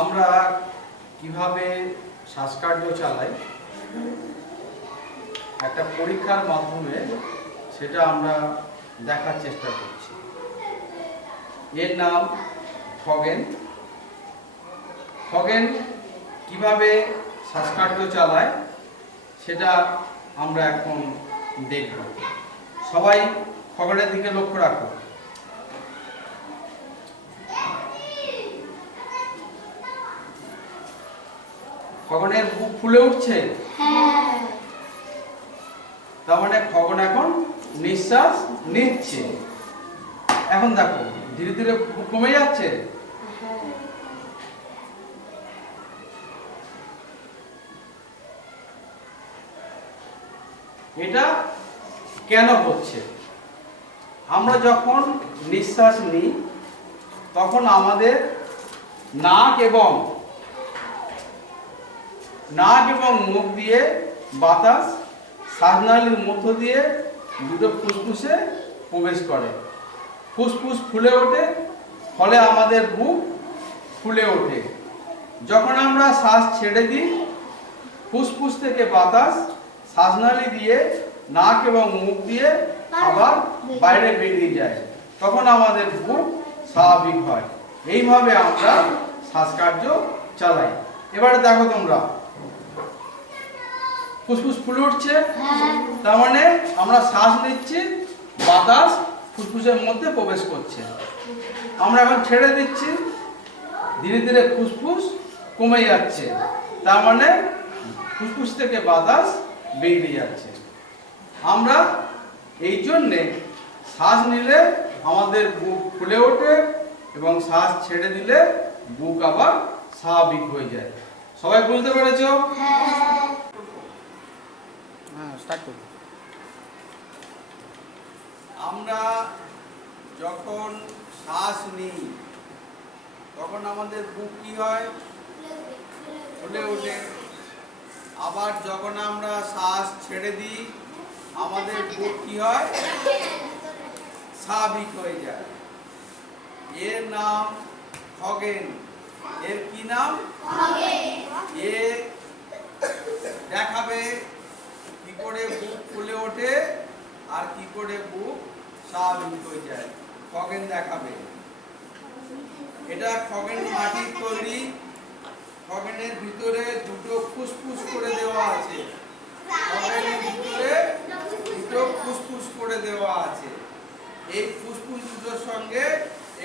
আমরা কিভাবে শ্বাসকার্য চালাই একটা পরীক্ষার মাধ্যমে সেটা আমরা দেখার চেষ্টা করছি। এর নাম খগেন। খগেন কিভাবে শ্বাসকার্য চালায় সেটা আমরা এখন দেখব। সবাই খগেনের দিকে লক্ষ্য রাখো। খগনের বুক ফুলে উঠছে, তার মানে খগন এখন নিঃশ্বাস নিচ্ছে। এখন দেখো ধীরে ধীরে বুক কমে যাচ্ছে। এটা কেন হচ্ছে? আমরা যখন নিঃশ্বাস নিই তখন আমাদের নাক এবং মুখ দিয়ে বাতাস শ্বাসনালীর মধ্য দিয়ে দুটো ফুসফুসে প্রবেশ করে। ফুসফুস ফুলে ওঠে, ফলে আমাদের বুক ফুলে ওঠে। যখন আমরা শ্বাস ছেড়ে দিই, ফুসফুস থেকে বাতাস শ্বাসনালী দিয়ে নাক এবং মুখ দিয়ে আবার বাইরে বেরিয়ে যায়, তখন আমাদের বুক স্বাভাবিক হয়। এইভাবে আমরা শ্বাসকার্য চালাই। এবারে দেখো তোমরা, ফুসফুস ফুলে উঠছে, তার মানে আমরা শ্বাস নিচ্ছি, বাতাস ফুসফুসের মধ্যে প্রবেশ করছে। আমরা এখন ছেড়ে দিচ্ছি, ধীরে ধীরে ফুসফুস কমে যাচ্ছে, তার মানে ফুসফুস থেকে বাতাস বেরিয়ে যাচ্ছে। আমরা এই জন্যে শ্বাস নিলে আমাদের বুক ফুলে ওঠে এবং শ্বাস ছেড়ে দিলে বুক আবার স্বাভাবিক হয়ে যায়। সবাই বুঝতে পেরেছো? আমরা যখন শ্বাস নিই তখন আমাদের বুক কি হয়? ফুলে ওঠে। আবার যখন আমরা শ্বাস ছেড়ে দিই আমাদের বুক কি হয়? স্বাভাবিক হয়ে যায়। এর নাম খগেন। এর কি নাম? এ দেখাবে কি করে বুক ফুলে ওঠে আর কি করে বুক স্বাভাবিক হয়ে যায়। খগেন দেখাবে। এটা খগেন মাটির তৈরি। খগেনের ভিতরে দুটো ফুসফুস করে দেওয়া আছে। খগেনের ভিতরে দুটো ফুসফুস করে দেওয়া আছে। এই ফুসফুস দুটোর সঙ্গে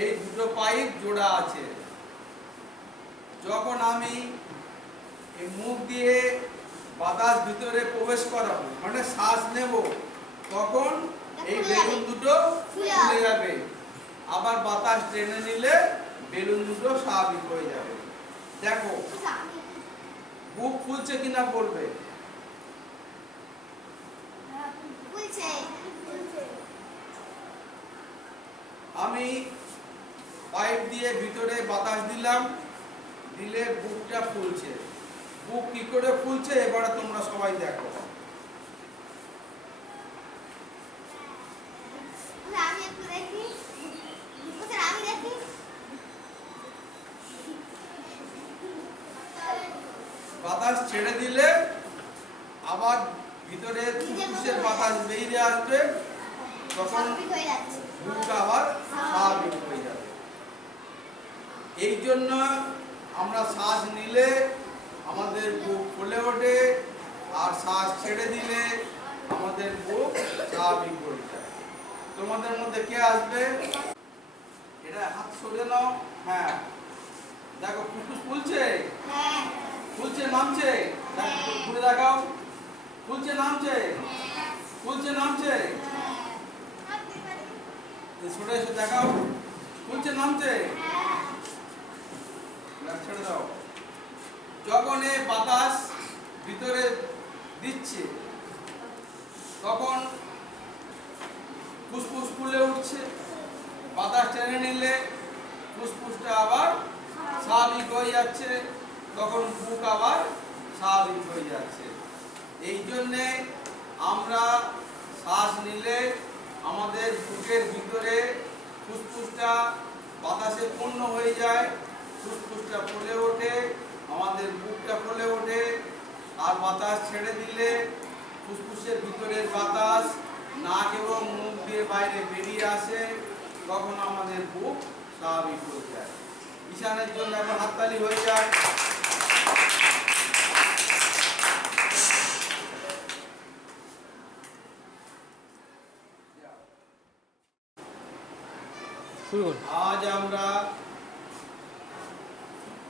এই দুটো পাইপ জোড়া আছে। যখন আমি এই মুখ দিয়ে বাতাস ভিতরে প্রবেশ করাবো, মানে শ্বাস নেব, তখন এই বেলুন দুটো ফুলে যাবে। আবার বাতাস টেনে নিলে বেলুন দুটো স্বাভাবিক হয়ে যাবে। দেখো বুক ফুলছে কিনা বলবে। আমি পাইপ দিয়ে ভিতরে বাতাস দিলাম, দিলে বুকটা ফুলছে। বুক কি করে ফুলছে এবারে তোমরা সবাই দেখো। বাতাস ছেড়ে দিলে আবার ভিতরে ফুসফুসের বাতাস বেরিয়ে আসবে, তখন বুক আবার স্বাভাবিক হয়ে যাবে। এই জন্য আমরা শ্বাস নিলে আমাদের বুক ফুলে ওঠে, আর শ্বাস ছেড়ে দিলে আমাদের বুক স্বাভাবিক হয়ে যায়। তোমাদের মধ্যে কে আসবে? এটা হাত সরে নাও। হ্যাঁ, দেখো ফুসফুস ফুলছে, ফুলছে নামছে, ঘুরে দেখাও। ফুলছে নামছে, ফুলছে নামছে, সরে এসে দেখাও। ফুলছে নামছে, ছেড়ে দাও। যখন এই বাতাস ভিতরে দিচ্ছে তখন ফুসফুস ফুলে উঠছে। বাতাস টেনে নিলে ফুসফুসটা আবার স্বাভাবিক হয়ে যাচ্ছে, তখন বুক আবার স্বাভাবিক হয়ে যাচ্ছে। এই জন্যে আমরা শ্বাস নিলে আমাদের বুকের ভিতরে ফুসফুসটা বাতাসে পূর্ণ হয়ে যায়, ফুসফুসটা ফুলে ওঠে, আমাদের বুকটা ফুলে ওঠে, আর বাতাস ছেড়ে দিলে ফুসফুসের ভিতরের বাতাস নাক এবং মুখ দিয়ে বাইরে বেরিয়ে আসে, তখন আমাদের বুক স্বাভাবিক হয়ে যায়। ঈশানের জন্য এখন হাততালি হয়ে যায়। আজ আমরা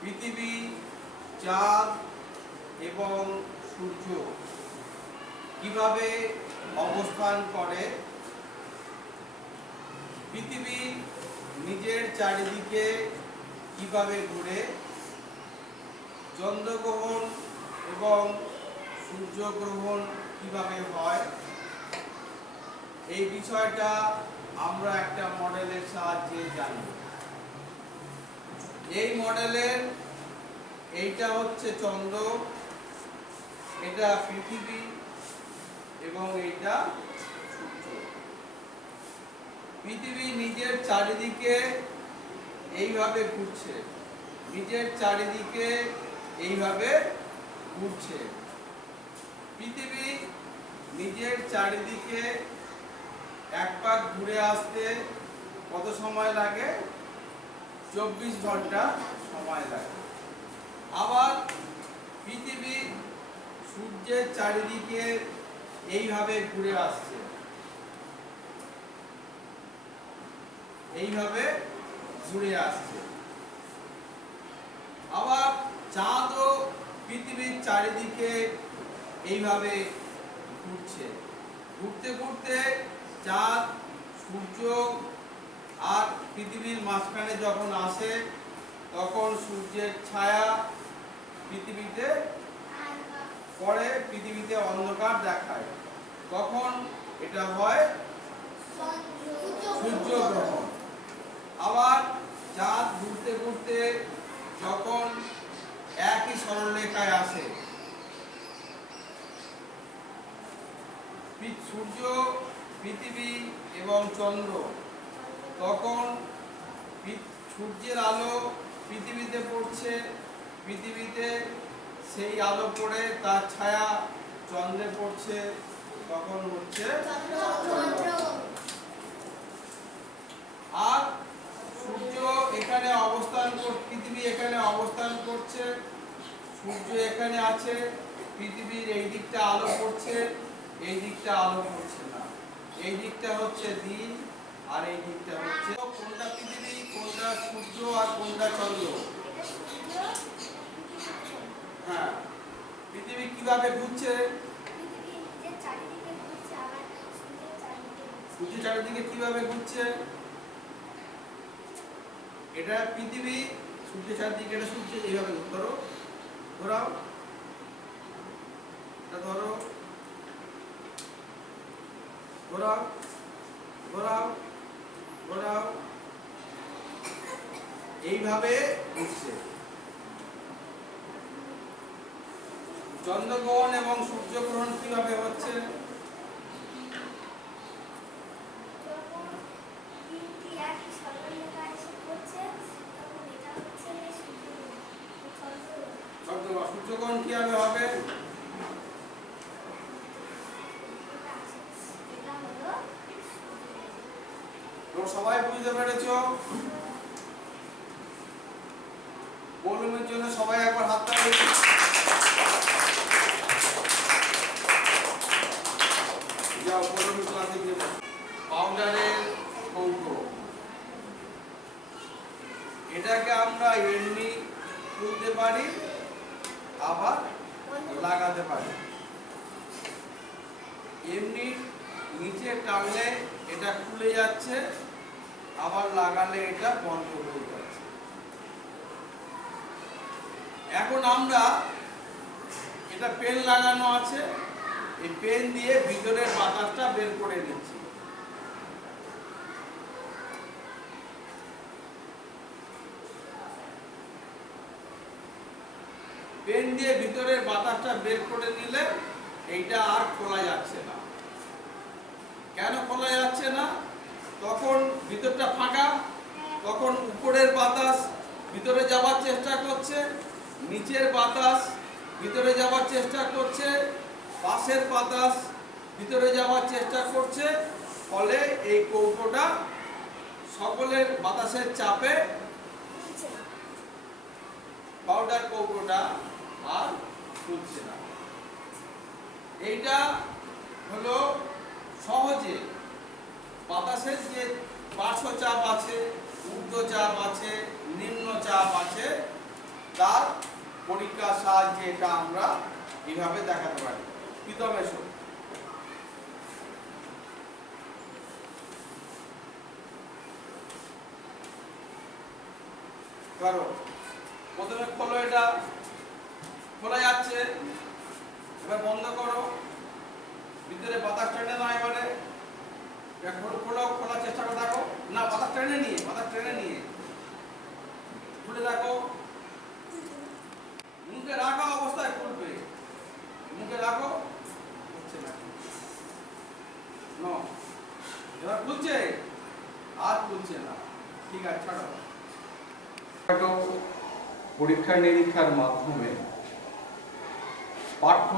পৃথিবী, চাঁদ এবং সূর্য কিভাবে অবস্থান করে, পৃথিবী নিজের চারিদিকে কিভাবে ঘুরে, চন্দ্রগ্রহণ এবং সূর্যগ্রহণ কিভাবে হয়, এই বিষয়টা আমরা একটা মডেলের সাহায্যে জানি। এই মডেলের এইটা হচ্ছে চন্দ্র, এটা পৃথিবী এবং এইটা সূর্য। পৃথিবী নিজের চারিদিকে এইভাবে ঘুরছে, নিজের চারিদিকে এইভাবে ঘুরছে। পৃথিবী নিজের চারিদিকে এক পাক ঘুরে আসতে কত সময় লাগে? 24 ঘন্টা সময় লাগে। আবার পৃথিবী সূর্যের চারিদিকে এইভাবে ঘুরে আসছে, এইভাবে ঘুরে আসছে। আবার চাঁদও পৃথিবীর চারিদিকে এইভাবে ঘুরছে। ঘুরতে ঘুরতে চাঁদ, সূর্য আর পৃথিবীর মাঝখানে যখন আসে, তখন সূর্যের ছায়া পৃথিবীতে পড়ে, পৃথিবীতে অন্ধকার দেখায়, তখন এটা হয় সূর্যগ্রহণ। আবার চাঁদ ঘুরতে ঘুরতে যখন একই সরলরেখায় আসে, সূর্য, পৃথিবী এবং চন্দ্র, তখন সূর্যের আলো পৃথিবীতে পড়ছে, পৃথিবীতে সেই আলো পড়ে তার ছায়া চন্দ্রে পড়ছে, তখন হচ্ছে আর সূর্য এখানে অবস্থান পৃথিবী এখানে অবস্থান করছে, সূর্য এখানে আছে, পৃথিবীর এই দিকটা আলো পড়ছে, এই দিকটা আলো পড়ছে না, এই দিকটা হচ্ছে দিন আর এই দিকটা হচ্ছে, কোনটা পৃথিবী, কোনটা সূর্য আর কোনটা চন্দ্র? হ্যাঁ, পৃথিবী কিভাবে ঘুরছে? সূর্য চারিদিকে কিভাবে ঘুরছে? এটা পৃথিবী, সূর্য চারিদিকে, এটা সূর্য এইভাবে ধরো, ঘোরাও, এটা ধরো, ঘোরাও, ঘোরাও, ঘোরাও, এইভাবে ঘুরছে। চন্দ্রগ্রহণ এবং সূর্যগ্রহণ কিভাবে হচ্ছে? সূর্যগ্রহণ কিভাবে হবে? সবাই বুঝতে পেরেছো? বলুমের জন্য সবাই একবার হাত তালি। যাও বলুমের ক্লাসে গিয়ে পাউডারের কৌটো, এটাকে আমরা এমনি তুলতে পারি, আবার লাগাতে পারি। এমনি নিচে টানলে এটা খুলে যাচ্ছে, আবার লাগালে এটা বন্ধ হয়ে যাচ্ছে। এখন আমরা এটা পেন লাগানো আছে, এই পেন দিয়ে ভিতরের বাতাসটা বের করে নিচ্ছি। পেন দিয়ে ভিতরের বাতাসটা বের করে নিলে এইটা আর খোলা যাচ্ছে না। কেন খোলা যাচ্ছে না? তখন ভিতরটা ফাঁকা, তখন উপরের বাতাস ভিতরে যাওয়ার চেষ্টা করছে, নিচের বাতাস ভিতরে যাওয়ার চেষ্টা করছে, পাশের বাতাস ভিতরে যাওয়ার চেষ্টা করছে, ফলে এই কৌটোটা সকলের বাতাসের চাপে পাউডার কৌটোটা আর খুলছে না। এইটা হলো সহজে বাতাসের যে পার্শ্ব চাপ আছে, ঊর্ধ্ব চাপ আছে, নিম্ন চাপ আছে, তার পরীক্ষার সাহায্যে এটা আমরা এইভাবে দেখাতে পারি। প্রীতম এসো। করো, প্রথমে খোলো, এটা খোলা যাচ্ছে, এবার বন্ধ করো, ভিতরে বাতাস টেনে নাও। এবারে খোলো, খোলার চেষ্টা করে দেখো, না বাতাস টেনে নিয়ে খুলে দেখো, মুখে রাখা অবস্থায় খুলবে, মুখে রাখো, হচ্ছে না, এবার খুলছে, আর খুলছে না, ঠিক আছে ছাড়ো। পরীক্ষা নিরীক্ষার মাধ্যমে পাঠ্য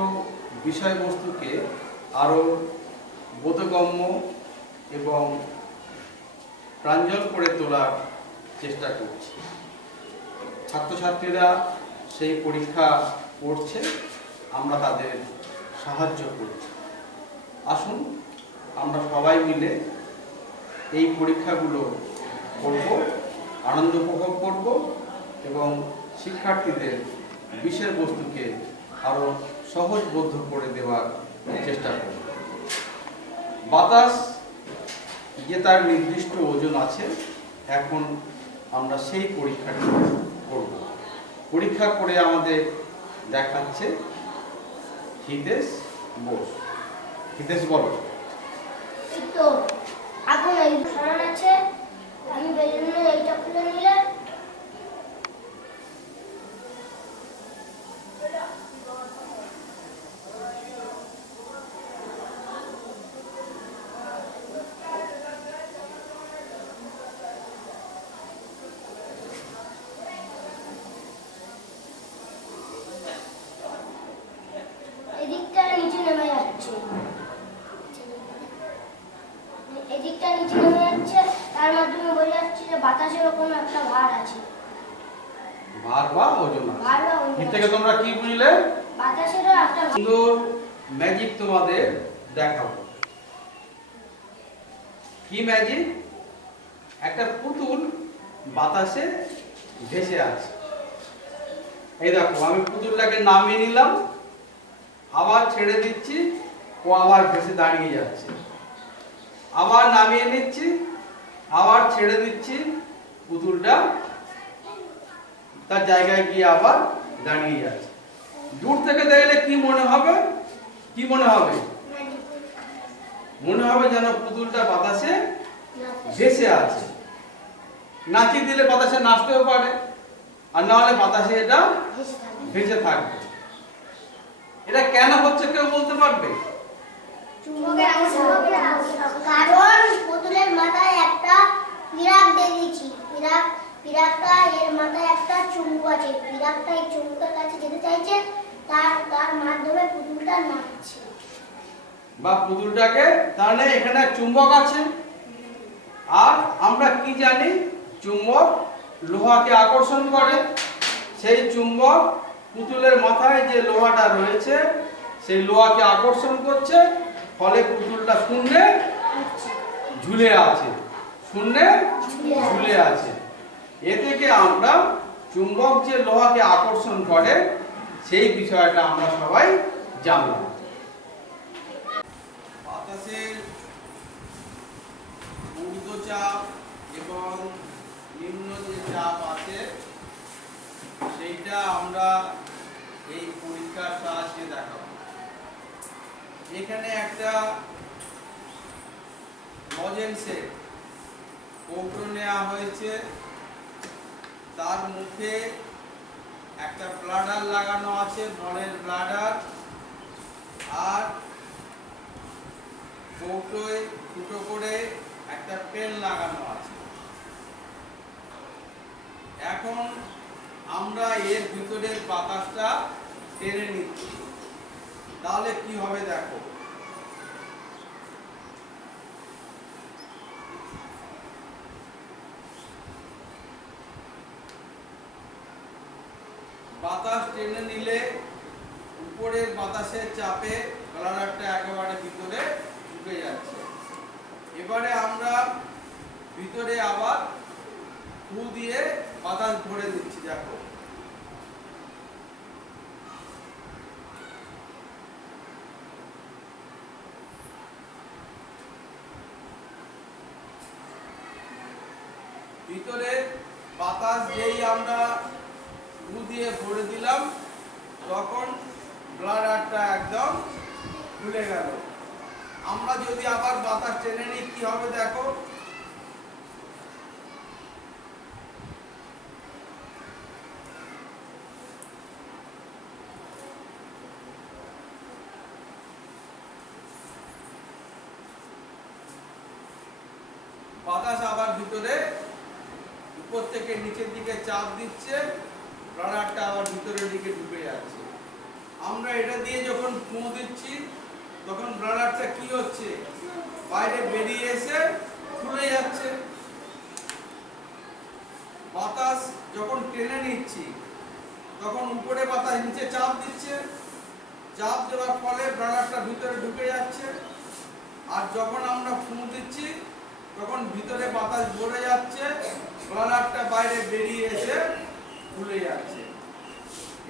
বিষয়বস্তুকে আরো বোধগম্য এবং প্রাঞ্জল করে তোলার চেষ্টা করছি। ছাত্রছাত্রীরা সেই পরীক্ষা করছে, আমরা তাদের সাহায্য করছি। আসুন আমরা সবাই মিলে এই পরীক্ষাগুলো করব, আনন্দ উপভোগ করব এবং শিক্ষার্থীদের বিষয়বস্তুকে আরো সহজবোধ্য করে দেওয়ার চেষ্টা করব। বাতাস যে তার নির্দিষ্ট ওজন আছে, এখন আমরা সেই পরীক্ষাটি করব। পরীক্ষা করে আমাদের দেখাচ্ছে হিতেশ বোস। হিতেশ বলো। তো এখন এই সমান আছে, আমি বেলুনের এইটা খুলে নিলে এদিকটা নিচে নেমে যাচ্ছে, এদিকটা নিচে নেমে যাচ্ছে, তার মাধ্যমে বোঝা যাচ্ছে যে বাতাসের কোনো একটা ভার আছে, ভার বা ওজন আছে। ভার বা ওজন এর থেকে তোমরা কি বুঝলে? বাতাসেরও একটা সুন্দর ম্যাজিক তোমাদের দেখাবো। কি ম্যাজিক? একটা পুতুল বাতাসে ভেসে আছে। এই দেখো, আমি পুতুলটাকে নামিয়ে নিলাম, আবার ছেড়ে দিচ্ছি, ও আবার ভেসে দাঁড়িয়ে যাচ্ছে। আবার নামিয়ে নিচ্ছি, আবার ছেড়ে দিচ্ছি, পুতুলটা তার জায়গায় গিয়ে আবার দাঁড়িয়ে যাচ্ছে। দূর থেকে দেখলে কি মনে হবে? কি মনে হবে? মনে হবে যেন পুতুলটা বাতাসে ভেসে আছে। নাচিয়ে দিলে বাতাসে নাচতেও পারে, আর না হলে বাতাসে এটা ভেসে থাকবে। এটা কেন হচ্ছে কেউ বলতে পারবে? কারণ পুতুলের মাথায় একটা পিরাক দেখেছি, পিরাকটা এর মাথায় একটা চুম্বক আছে, পিরাকটা এই চুম্বকের কাছে যেতে চাইছে, তার মাধ্যমে পুতুলটা নাচছে। বা পুতুলটাকে, তাহলে এখানে চুম্বক আছে, আর আমরা কি জানি? চুম্বক লোহাকে আকর্ষণ করে। সেই চুম্বক পুতুলের মাথায় যে লোহাটা রয়েছে, সেই লোহাকে আকর্ষণ করছে, ফলে পুতুলটা শূন্যে ঝুলে আছে, শূন্যে ঝুলে আছে। এ থেকে আমরা চুম্বক যে লোহাকে আকর্ষণ করে সেই বিষয়টা আমরা সবাই জানলাম। বাতাসের ঊর্ধ্বচাপ এবং নিম্ন যে চাপ আছে সেইটা আমরা এই পরীক্ষার সাহায্যে দেখাবো। এখানে একটা লজেন্সের কৌটো নেওয়া হয়েছে, তার মুখে একটা ব্লাডার লাগানো আছে, বলের ব্লাডার, আর কৌটোয় ফুটো করে একটা পেন লাগানো আছে। এখন আমরা এর ভিতরের বাতাসটা টেনে নিচ্ছি, তাহলে কি হবে দেখো। বাতাস টেনে নিলে উপরের বাতাসের চাপে ব্লাডারটা একেবারে ভিতরে ঢুকে যাচ্ছে। এবারে আমরা ভিতরে আবার ফু দিয়ে বাতাস ভরে দিচ্ছি। দেখো ভিতরে বাতাস যেই আমরা ফু দিয়ে ভরে দিলাম তখন ব্লাডারটা একদম খুলে গেল। আমরা যদি আবার বাতাস টেনে নিই কি হবে দেখো। বাতাস আবার ভিতরে উপর থেকে নিচের দিকে চাপ দিচ্ছে, ব্লাডারটা আবার ভিতরের দিকে ঢুকে যাচ্ছে। আমরা এটা দিয়ে যখন ফুঁ দিচ্ছি তখন ব্লাডারটা কি হচ্ছে, বাইরে বেরিয়ে এসে ফুলে যাচ্ছে। বাতাস যখন টেনে নিচ্ছি তখন উপরে বাতাস নিচে চাপ দিচ্ছে, চাপ দেওয়ার ফলে ব্লাডারটা ভিতরে ঢুকে যাচ্ছে। আর যখন আমরা ফুঁ দিচ্ছি তখন ভিতরে বাতাস ভরে যাচ্ছে, ব্লাডারটা বাইরে বেরিয়ে এসে ফুলে যাচ্ছে।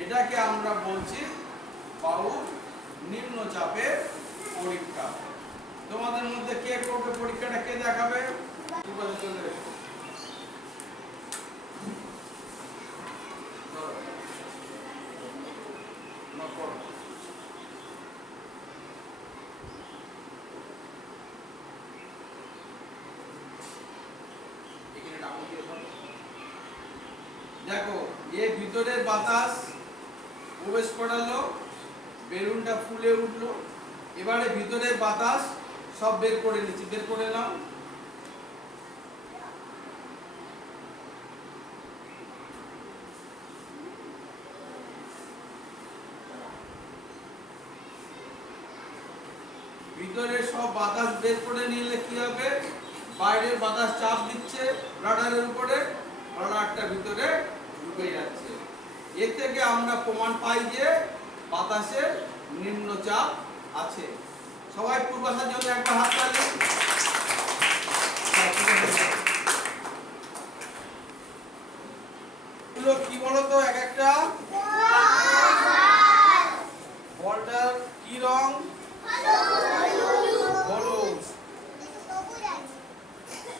এটাকে আমরা বলছি বায়ুর নিম্নচাপের পরীক্ষা। তোমাদের মধ্যে কে করবে পরীক্ষাটা, কে দেখাবে? চলে এসো। দেখো এর ভিতরের বাতাস প্রবেশ করালো, বেলুনটা ফুলে উঠলো। এবারে ভিতরের বাতাস সব বের করে নিচ্ছি, বের করে নাও। ভিতরে সব বাতাস বের করে নিলে কি হবে, বাইরের বাতাস চাপ দিচ্ছে ব্লাডারের উপরে, ব্লাডারটা ভিতরে ঢুকে যাচ্ছে। এর থেকে আমরা প্রমাণ পাই যে বাতাসের নিম্নচাপ আছে। সবাই পূর্বাশার জন্য একটা হাত তালি। এগুলো কি বলতো, এক একটা বলটার কি রং, হলুদ।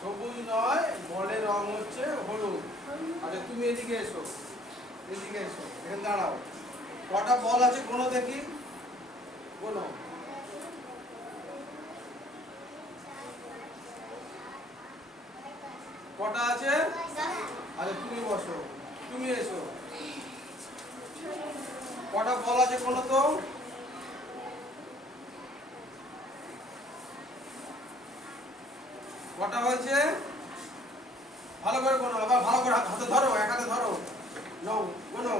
সবুজ নয়, বলের রং হচ্ছে হলুদ। আচ্ছা তুমি এদিকে এসো, এদিকে এসো, এখানে দাঁড়াও। কটা বল আছে কোনো দেখি, বলো। কটা আছে? আচ্ছা তুমি বসো, তুমি এসো। কটা বল আছে কোনো তো? কটা হয়েছে? ভালো করে গোনো, আবার ভালো করে হাতে ধরো, এক হাতে ধরো। নাও গোনো।